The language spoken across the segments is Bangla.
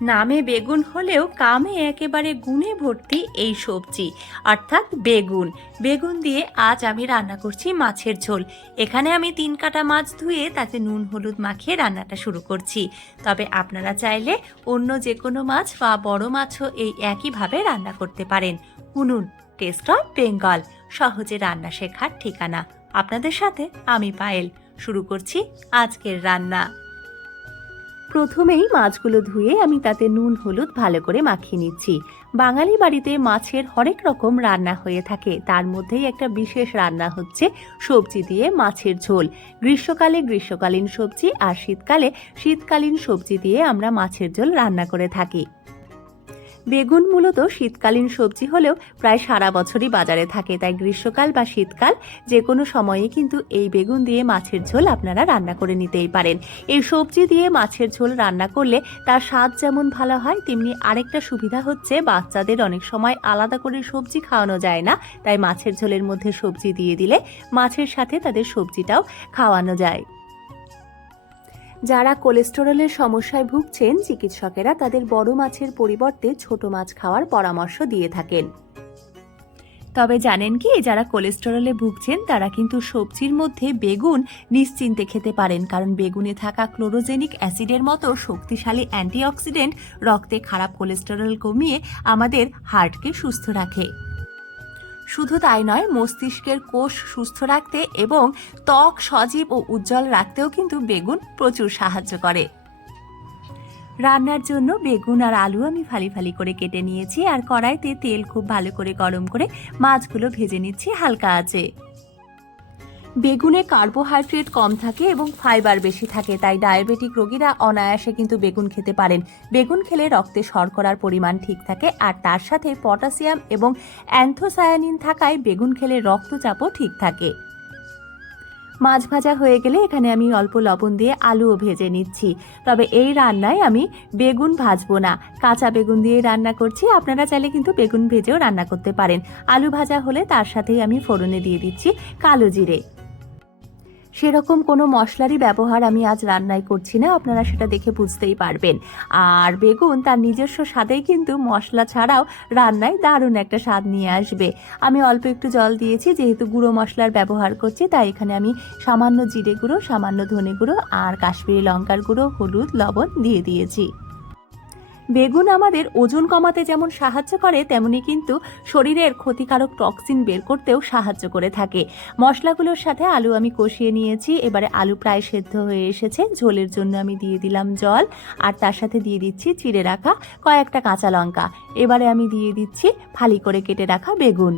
নামে বেগুন হলেও কামে একেবারে গুণে ভর্তি এই সবজি, অর্থাৎ বেগুন। বেগুন দিয়ে আজ আমি রান্না করছি মাছের ঝোল। এখানে আমি তিন কাটা মাছ ধুয়ে তাতে নুন হলুদ মাখিয়ে রান্নাটা শুরু করছি। তবে আপনারা চাইলে অন্য যে কোনো মাছ বা বড় মাছও এই একইভাবে রান্না করতে পারেন। উনুন টেস্ট অফ বেঙ্গল সহজে রান্না শেখার ঠিকানা। আপনাদের সাথে আমি পায়েল। শুরু করছি আজকের রান্না। প্রথমেই মাছগুলো ধুয়ে আমি তাতে নুন, হলুদ ভালো করে মাখিয়ে নিচ্ছি। বাঙালি বাড়িতে মাছের হরেক রকম রান্না হয়ে থাকে। তার মধ্যেই একটা বিশেষ রান্না হচ্ছে সবজি দিয়ে মাছের ঝোল। গ্রীষ্মকালে গ্রীষ্মকালীন সবজি আর শীতকালে শীতকালীন সবজি দিয়ে আমরা মাছের ঝোল রান্না করে থাকি। বেগুন মূলত শীতকালীন সবজি হলেও প্রায় সারা বছরই বাজারে থাকে। তাই গ্রীষ্মকাল বা শীতকাল যে কোনো সময়ে কিন্তু এই বেগুন দিয়ে মাছের ঝোল আপনারা রান্না করে নিতেই পারেন। এই সবজি দিয়ে মাছের ঝোল রান্না করলে তার স্বাদ যেমন ভালো হয়, তেমনি আরেকটা সুবিধা হচ্ছে বাচ্চাদের অনেক সময় আলাদা করে সবজি খাওয়ানো যায় না। তাই মাছের ঝোলের মধ্যে সবজি দিয়ে দিলে মাছের সাথে তাদের সবজিটাও খাওয়ানো যায়। যারা কোলেস্টেরলের সমস্যায় ভুগছেন, চিকিৎসকেরা তাদের বড় মাছের পরিবর্তে ছোট মাছ খাওয়ার পরামর্শ দিয়ে থাকেন। তবে জানেন কি, যারা কোলেস্টেরলে ভুগছেন, তারা কিন্তু সবজির মধ্যে বেগুন নিশ্চিন্তে খেতে পারেন। কারণ বেগুনে থাকা ক্লোরোজেনিক অ্যাসিডের মতো শক্তিশালী অ্যান্টিঅক্সিডেন্ট রক্তে খারাপ কোলেস্টেরল কমিয়ে আমাদের হার্টকে সুস্থ রাখে। শুধু তাই নয়, মস্তিষ্কের কোষ সুস্থ রাখতে এবং ত্বক সজীব ও উজ্জ্বল রাখতেও কিন্তু বেগুন প্রচুর সাহায্য করে। রান্নার জন্য বেগুন আর আলু আমি ফালি ফালি করে কেটে নিয়েছি আর কড়াইতে তেল খুব ভালো করে গরম করে মাছগুলো ভেজে নিচ্ছি, হালকা আছে বেগুনে কার্বোহাইড্রেট কম থাকে এবং ফাইবার বেশি থাকে, তাই ডায়াবেটিক রোগীরা অনায়াসে কিন্তু বেগুন খেতে পারেন। বেগুন খেলে রক্তে শর্করার পরিমাণ ঠিক থাকে, আর তার সাথে পটাশিয়াম এবং অ্যান্থোসায়ানিন থাকায় বেগুন খেলে রক্তচাপও ঠিক থাকে। মাছ ভাজা হয়ে গেলে এখানে আমি অল্প লবণ দিয়ে আলুও ভেজে নিচ্ছি। তবে এই রান্নায় আমি বেগুন ভাজবো না। কাঁচা বেগুন দিয়ে রান্না করছি, আপনারা চাইলে কিন্তু বেগুন ভেজেও রান্না করতে পারেন। আলু ভাজা হলে তার সাথেই আমি ফোড়নে দিয়ে দিচ্ছি কালো জিরে। সেরকম কোনো মশলারই ব্যবহার আমি আজ রান্নায় করছি না, আপনারা সেটা দেখে বুঝতেই পারবেন। আর বেগুন তার নিজস্ব স্বাদেই কিন্তু মশলা ছাড়াও রান্নায় দারুণ একটা স্বাদ নিয়ে আসবে। আমি অল্প একটু জল দিয়েছি, যেহেতু গুঁড়ো মশলার ব্যবহার করছি, তাই এখানে আমি সামান্য জিরে গুঁড়ো, সামান্য ধনে গুঁড়ো আর কাশ্মীরি লঙ্কার গুঁড়ো, হলুদ, লবণ দিয়ে দিয়েছি। বেগুন আমাদের ওজন কমাতে যেমন সাহায্য করে, তেমনি কিন্তু শরীরের ক্ষতিকারক টক্সিন বের করতেও সাহায্য করে থাকে। মশলাগুলোর সাথে আলু আমি কষিয়ে নিয়েছি, এবারে আলু প্রায় সেদ্ধ হয়ে এসেছে, ঝোলের জন্য আমি দিয়ে দিলাম জল, আর তার সাথে দিয়ে দিচ্ছি চিড়ে রাখা কয়েকটা কাঁচা লঙ্কা। এবারে আমি দিয়ে দিচ্ছি ফালি করে কেটে রাখা বেগুন।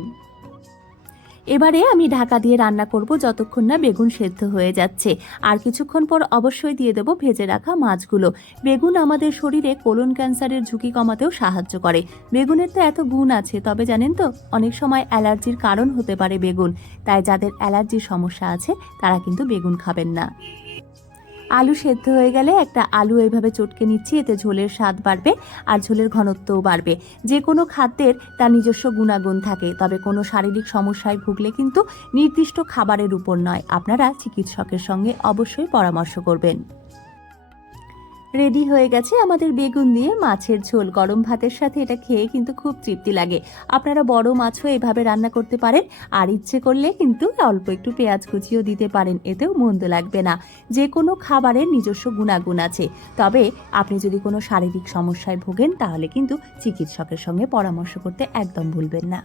এবারে আমি ঢাকা দিয়ে রান্না করব যতক্ষণ না বেগুন সেদ্ধ হয়ে যাচ্ছে। আর কিছুক্ষণ পর অবশ্যই দিয়ে দেব ভেজে রাখা মাছগুলো। বেগুন আমাদের শরীরে কোলন ক্যান্সারের ঝুঁকি কমাতেও সাহায্য করে। বেগুনের তো এত গুণ আছে, তবে জানেন তো, অনেক সময় অ্যালার্জির কারণ হতে পারে বেগুন। তাই যাদের অ্যালার্জির সমস্যা আছে, তারা কিন্তু বেগুন খাবেন না। আলু সেদ্ধ হয়ে গেলে একটা আলু এইভাবে চটকে নিচ্ছি, এতে ঝোলের স্বাদ বাড়বে আর ঝোলের ঘনত্বও বাড়বে। যে কোনো খাদ্যের তার নিজস্ব গুণাগুণ থাকে, তবে কোনো শারীরিক সমস্যায় ভুগলে কিন্তু নির্দিষ্ট খাবারের উপর নয়। আপনারা চিকিৎসকের সঙ্গে অবশ্যই পরামর্শ করবেন। রেডি হয়ে গেছে আমাদের বেগুন দিয়ে মাছের ঝোল। গরম ভাতের সাথে এটা খেয়ে কিন্তু খুব তৃপ্তি লাগে। আপনারা বড় মাছও এভাবে রান্না করতে পারেন, আর ইচ্ছে করলে কিন্তু অল্প একটু পেঁয়াজ কুচিও দিতে পারেন, এতেও মন্দ লাগবে না। যে কোনো খাবারের নিজস্ব গুণাগুণ আছে। তবে আপনি যদি কোনো শারীরিক সমস্যায় ভোগেন, তাহলে কিন্তু চিকিৎসকের সঙ্গে পরামর্শ করতে একদম ভুলবেন না।